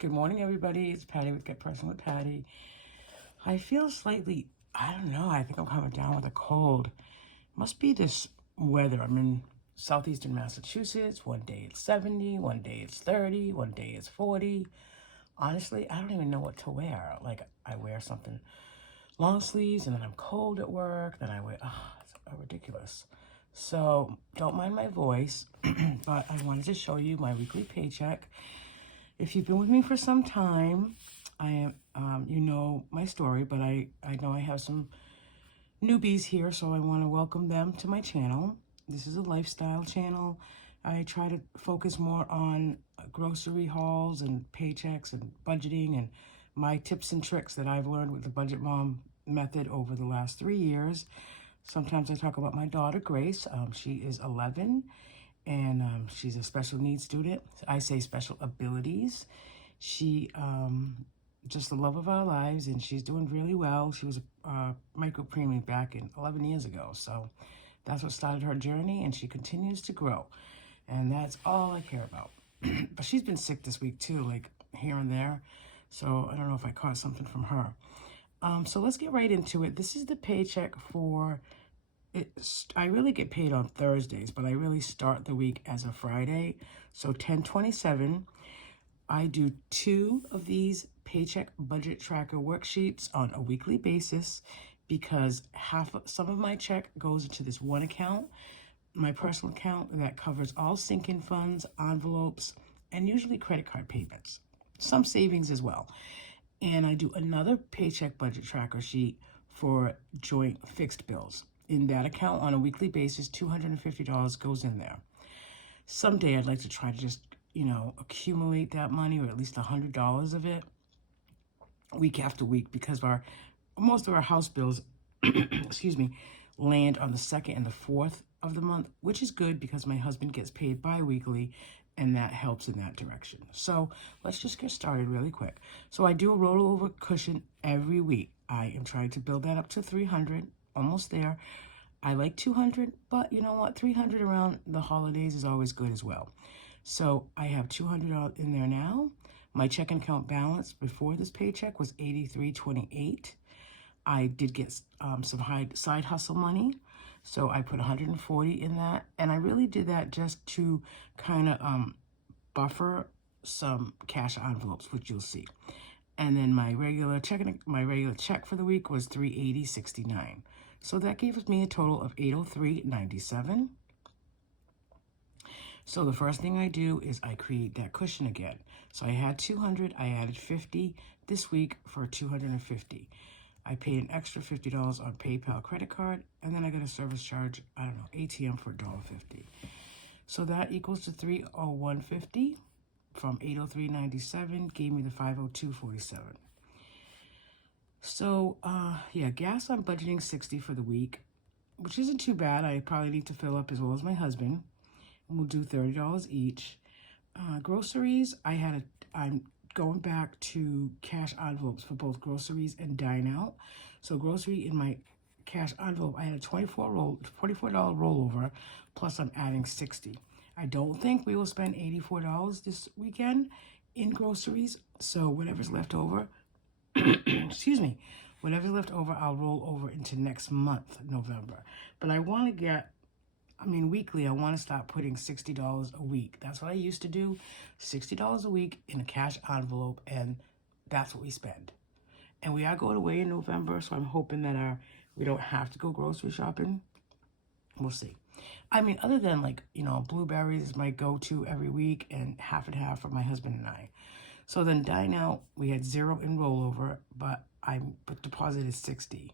Good morning, everybody. It's Patty with Get Person with Patty. I feel slightly, I don't know, I think I'm coming down with a cold. Must be this weather. I'm in southeastern Massachusetts. One day it's 70, one day it's 30, one day it's 40. Honestly, I don't even know what to wear. Like, I wear something long sleeves, and then I'm cold at work. Then I wear, it's ridiculous. So, don't mind my voice, but I wanted to show you my weekly paycheck. If you've been with me for some time, I am, you know my story, but I know I have some newbies here, so I want to welcome them to my channel. This is a lifestyle channel. I try to focus more on grocery hauls and paychecks and budgeting and my tips and tricks that I've learned with the Budget Mom method over the last 3 years. Sometimes I talk about my daughter, Grace. She is 11, and she's a special needs student. I say special abilities. She just the love of our lives, and she's doing really well. She was micro preemie back in 11 years ago, so that's what started her journey, and she continues to grow, and that's all I care about. But she's been sick this week too, like here and there, so I don't know if I caught something from her. So let's get right into it. This is the paycheck for I really get paid on Thursdays, but I really start the week as a Friday. So 10/27, I do 2 of these paycheck budget tracker worksheets on a weekly basis because some of my check goes into this one account, my personal account that covers all sinking funds, envelopes, and usually credit card payments. Some savings as well. And I do another paycheck budget tracker sheet for joint fixed bills. In that account on a weekly basis, $250 goes in there. Someday I'd like to try to just, accumulate that money, or at least $100 of it week after week, because most of our house bills, excuse me, land on the 2nd and the 4th of the month, which is good because my husband gets paid bi-weekly, and that helps in that direction. So let's just get started really quick. So I do a rollover cushion every week. I am trying to build that up to 300, almost there. I like 200, but you know what? 300 around the holidays is always good as well. So I have 200 in there now. My checking account balance before this paycheck was $83.28. I did get some side hustle money, so I put 140 in that, and I really did that just to kind of buffer some cash envelopes, which you'll see. And then my regular check for the week was $380.69. So that gave me a total of $803.97. So the first thing I do is I create that cushion again. So I had 200, I added 50 this week for 250. I paid an extra $50 on PayPal credit card, and then I got a service charge, ATM for $1.50. So that equals to $301.50 from $803.97, gave me the $502.47. So, gas I'm budgeting $60 for the week, which isn't too bad. I probably need to fill up as well as my husband. And we'll do $30 each. Groceries, I'm going back to cash envelopes for both groceries and dine out. So grocery in my cash envelope, I had a $24 rollover, plus I'm adding 60. I don't think we will spend $84 this weekend in groceries. So whatever's left over, excuse me, whatever's left over, I'll roll over into next month, November. But I want to get, weekly, I want to start putting $60 a week. That's what I used to do, $60 a week in a cash envelope, and that's what we spend. And we are going away in November, so I'm hoping that we don't have to go grocery shopping. We'll see. Other than blueberries is my go-to every week, and half and half for my husband and I. So then dine out, we had 0 in rollover, but I deposited 60.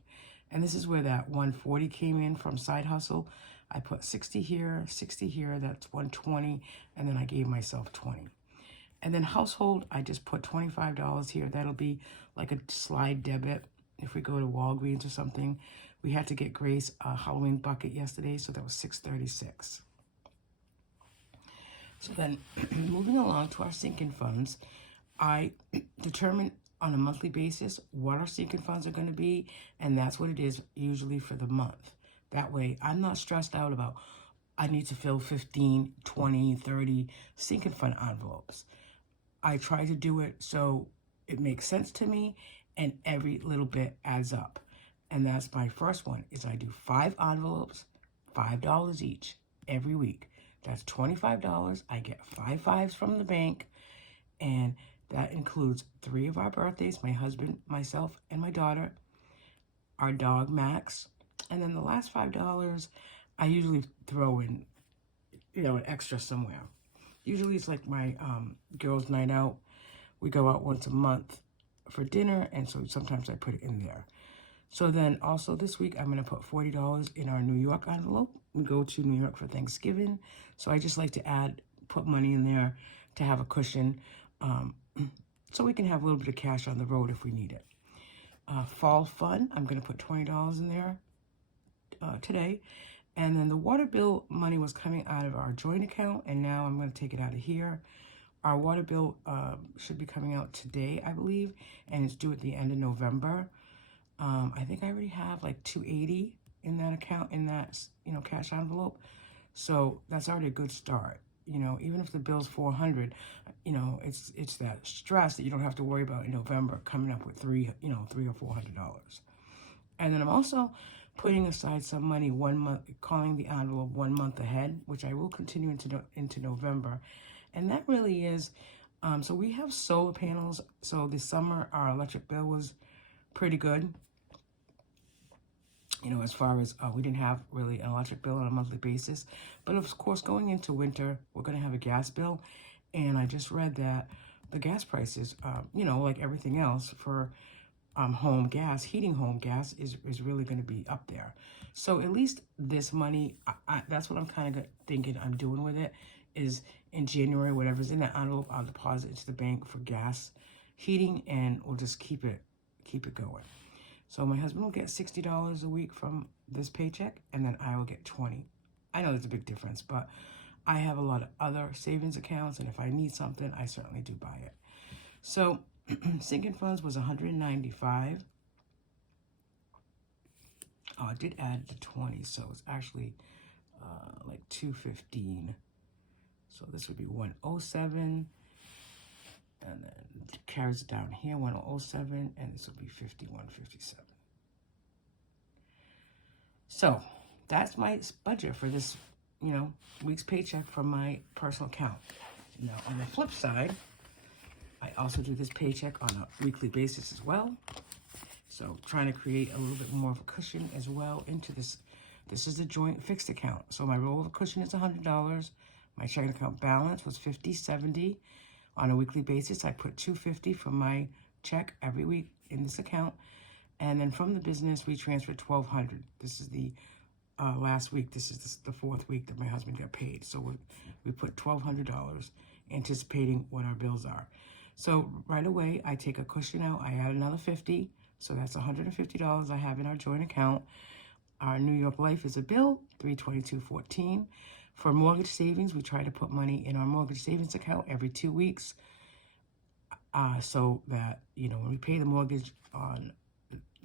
And this is where that 140 came in from side hustle. I put 60 here, 60 here, that's 120, and then I gave myself 20. And then household, I just put $25 here. That'll be like a slide debit if we go to Walgreens or something. We had to get Grace a Halloween bucket yesterday, so that was $6.36. So then, moving along to our sinking funds, I determine on a monthly basis what our sinking funds are going to be, and that's what it is usually for the month. That way, I'm not stressed out about, I need to fill 15, 20, 30 sinking fund envelopes. I try to do it so it makes sense to me and every little bit adds up. And that's my first one is I do 5 envelopes, $5 each every week. That's $25. I get 5 fives from the bank, and that includes 3 of our birthdays, my husband, myself, and my daughter, our dog Max. And then the last $5 I usually throw in, an extra somewhere. Usually it's like my girls' night out. We go out once a month for dinner, and so sometimes I put it in there. So then also this week, I'm going to put $40 in our New York envelope. We go to New York for Thanksgiving. So I just like to put money in there to have a cushion, so we can have a little bit of cash on the road if we need it. Fall fun, I'm going to put $20 in there today. And then the water bill money was coming out of our joint account, and now I'm going to take it out of here. Our water bill should be coming out today, I believe, and it's due at the end of November. I think I already have like $280 in that account, in that, cash envelope. So that's already a good start. Even if the bill's $400, it's that stress that you don't have to worry about in November coming up with $300 or $400. And then I'm also putting aside some money 1 month, calling the envelope 1 month ahead, which I will continue into November. And that really is, so we have solar panels. So this summer, our electric bill was pretty good. As far as we didn't have really an electric bill on a monthly basis. But of course, going into winter, we're going to have a gas bill. And I just read that the gas prices, like everything else for home gas, heating home gas is really going to be up there. So at least this money, that's what I'm kind of thinking I'm doing with it, is in January, whatever's in that envelope, I'll deposit it to the bank for gas, heating, and we'll just keep it going. So my husband will get $60 a week from this paycheck, and then I will get $20. I know there's a big difference, but I have a lot of other savings accounts, and if I need something, I certainly do buy it. So sinking funds was $195. Oh, I did add the 20, so it's actually like $215. So this would be 107, and then carries it down here, 107, and this will be 51.57. So that's my budget for this, week's paycheck from my personal account. Now, on the flip side, I also do this paycheck on a weekly basis as well. So trying to create a little bit more of a cushion as well into this. This is a joint fixed account. So my roll of cushion is $100. My checking account balance was $50.70. On a weekly basis, I put $250 from my check every week in this account. And then from the business, we transferred $1,200. This is the last week. This is the 4th week that my husband got paid. So we put $1,200 anticipating what our bills are. So right away, I take a cushion out. I add another $50. So that's $150 I have in our joint account. Our New York Life is a bill, $322.14. For mortgage savings, we try to put money in our mortgage savings account every 2 weeks, so that, when we pay the mortgage on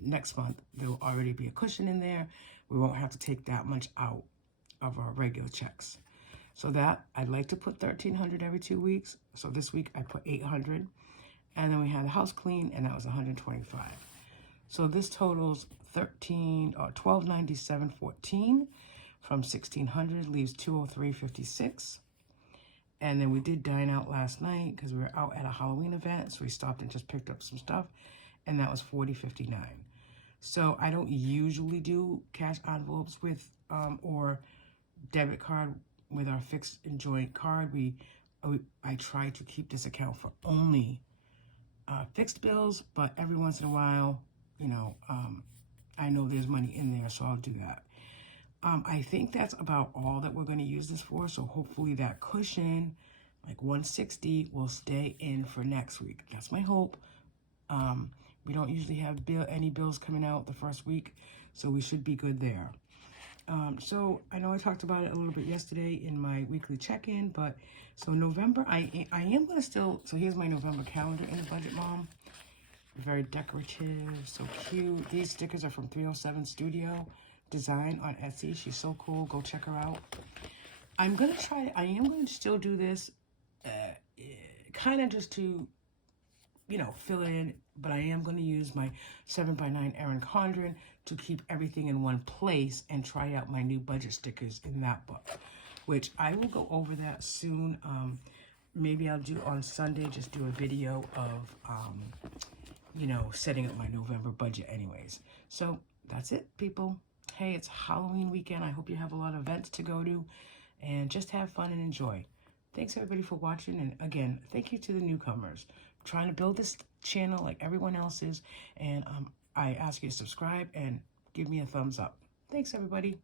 next month, there will already be a cushion in there. We won't have to take that much out of our regular checks. So that, I'd like to put $1,300 every 2 weeks. So this week I put $800. And then we had the house clean, and that was $125. So this totals $1,297.14. From $1,600 leaves $203.56. And then we did dine out last night because we were out at a Halloween event. So we stopped and just picked up some stuff. And that was $40.59. So I don't usually do cash envelopes with or debit card with our fixed and joint card. I try to keep this account for only fixed bills. But every once in a while, I know there's money in there. So I'll do that. I think that's about all that we're going to use this for. So hopefully that cushion, like 160, will stay in for next week. That's my hope. We don't usually have any bills coming out the first week, so we should be good there. So I know I talked about it a little bit yesterday in my weekly check-in, but so November, I am going to still, so here's my November calendar in the Budget Mom. Very decorative, so cute. These stickers are from 307 Studio Design on Etsy. She's so cool. Go check her out. I am going to still do this kind of just to, fill it in, but I am going to use my 7x9 Erin Condren to keep everything in one place and try out my new budget stickers in that book, which I will go over that soon. Maybe I'll do on Sunday, just do a video of, setting up my November budget anyways. So that's it, people. Hey, it's Halloween weekend. I hope you have a lot of events to go to and just have fun and enjoy. Thanks everybody for watching. And again, thank you to the newcomers. I'm trying to build this channel like everyone else is. And I ask you to subscribe and give me a thumbs up. Thanks everybody.